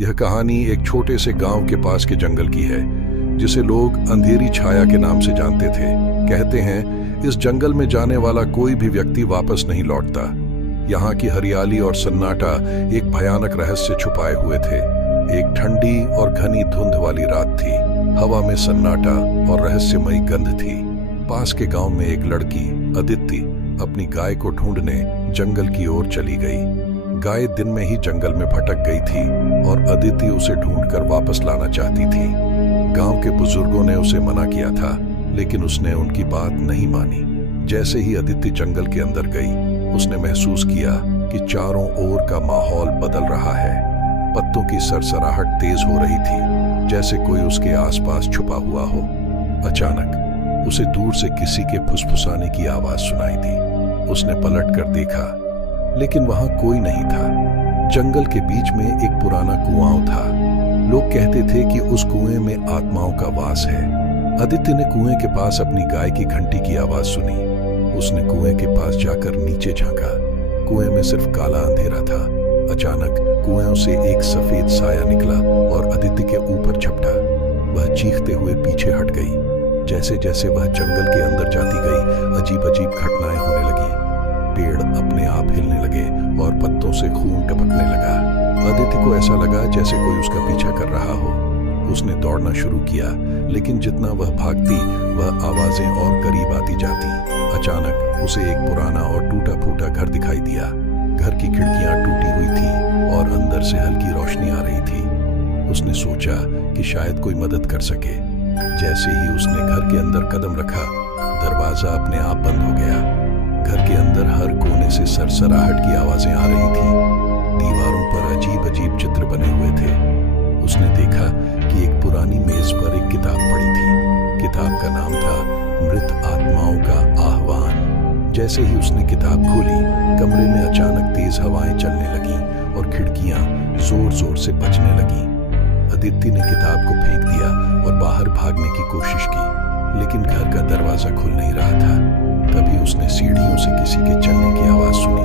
यह कहानी एक छोटे से गांव के पास के जंगल की है, जिसे लोग अंधेरी छाया के नाम से जानते थे। कहते हैं इस जंगल में जाने वाला कोई भी व्यक्ति वापस नहीं लौटता। यहाँ की हरियाली और सन्नाटा एक भयानक रहस्य छुपाए हुए थे। एक ठंडी और घनी धुंध वाली रात थी। हवा में सन्नाटा और रहस्यमयी गंध थी। पास के गांव में एक लड़की अदिति अपनी गाय को ढूंढने जंगल की ओर चली गई। गाय दिन में ही जंगल में भटक गई थी और अदिति उसे ढूंढकर वापस लाना चाहती थी। गांव के बुजुर्गों ने उसे मना किया था, लेकिन उसने उनकी बात नहीं मानी। जैसे ही अदिति जंगल के अंदर गई, उसने महसूस किया कि चारों ओर का माहौल बदल रहा है। पत्तों की सरसराहट तेज हो रही थी, जैसे कोई उसके आसपास छुपा हुआ हो। अचानक उसे दूर से किसी के फुसफुसाने की आवाज सुनाई दी। उसने पलट कर देखा, लेकिन वहां कोई नहीं था। जंगल के बीच में एक पुराना कुआं था। लोग कहते थे कि उस कुएं में आत्माओं का वास है। अदिति ने कुएं के पास अपनी गाय की घंटी की आवाज सुनी। उसने कुएं के पास जाकर नीचे झांका। कुएं में सिर्फ काला अंधेरा था। अचानक कुएं से एक सफेद साया निकला और अदिति के ऊपर झपटा। वह चीखते हुए पीछे हट गई। जैसे जैसे वह जंगल के अंदर जाती गई, अजीब अजीब घटनाएं होने लगी। पेड़ अपने आप हिलने लगे और पत्तों से खून टपकने लगा। अदिति को ऐसा लगा जैसे कोई उसका पीछा कर रहा हो। उसने दौड़ना शुरू किया, लेकिन जितना वह भागती, वह आवाजें और करीब आती जाती। अचानक उसे एक पुराना और टूटा फूटा घर दिखाई दिया। घर की खिड़कियां टूटी हुई थी और अंदर से हल्की रोशनी आ रही थी। उसने सोचा कि शायद कोई मदद कर सके। जैसे ही उसने घर के अंदर कदम रखा, दरवाजा अपने आप बंद हो गया। घर के अंदर हर कोने से सरसराहट की आवाजें आ रही थी। दीवारों पर अजीब अजीब चित्र बने हुए थे। उसने देखा कि एक पुरानी मेज पर एक किताब पड़ी थी। किताब का नाम था मृत आत्माओं का आह्वान। जैसे ही उसने किताब खोली, कमरे में अचानक तेज हवाएं चलने लगीं और खिड़कियां जोर जोर से बजने लगीं। अदिति ने किताब को फेंक दिया और बाहर भागने की कोशिश की, लेकिन घर का दरवाजा खुल नहीं रहा था। तभी उसने सीढ़ियों से किसी के चलने की आवाज सुनी।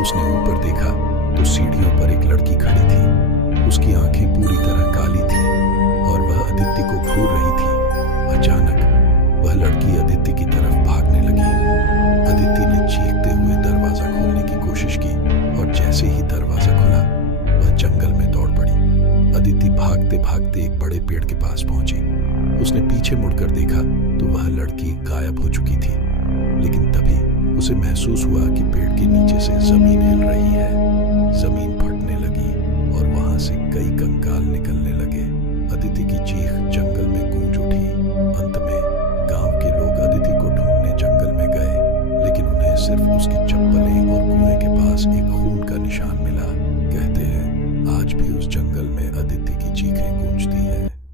उसने ऊपर देखा तो सीढ़ियों पर एक लड़की खड़ी थी। उसकी आंखें पूरी तरह काली थीं और वह अदिति को घूर रही थी। अचानक वह लड़की अदिति की तरफ भागने लगी। अदिति ने चीखते हुए दरवाजा खोलने की कोशिश की और जैसे ही दरवाजा खुला, वह जंगल में दौड़ पड़ी। अदिति भागते भागते एक बड़े पेड़ के पास पहुंची। उसने पीछे मुड़कर देखा तो वह लड़की गायब हो चुकी थी। लेकिन तभी उसे महसूस हुआ कि पेड़ के नीचे से जमीन हिल रही है। जमीन फटने लगी और वहां से कई कंकाल निकलने लगे। अदिति की चीख जंगल में गूंज उठी। अंत में गांव के लोग अदिति को ढूंढने जंगल में गए, लेकिन उन्हें सिर्फ उसकी चप्पलें और कुएं के पास एक खून का निशान मिला। कहते हैं आज भी उस जंगल में अदिति की चीखें गूंजती हैं।